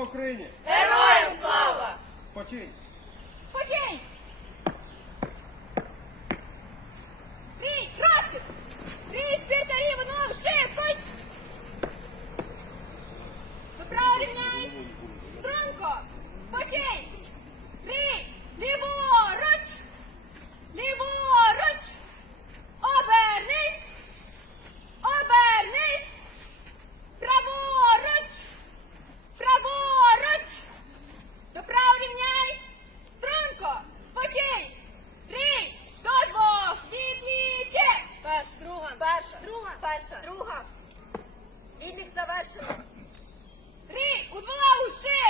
Слава Україні! Героям слава! Починь! перша. Друга. Відлік завершено. Три. Удвала уши!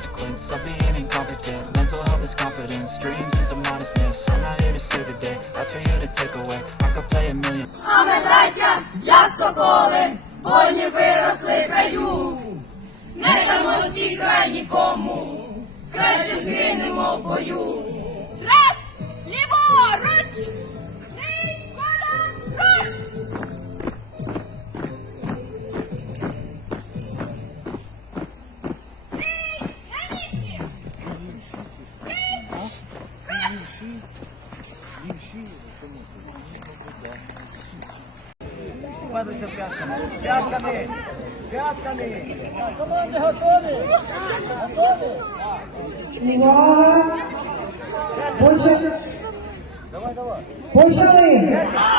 Sense of being incompetent Mental health is confidence, dreams and some modestness I'm not here to save the day, that's for you to take away I could play a million А ми, браття, як соколи, воїни виросли в раю. Не дамо свій край нікому, краще згинемо в бою. Увага! Почали. Почали.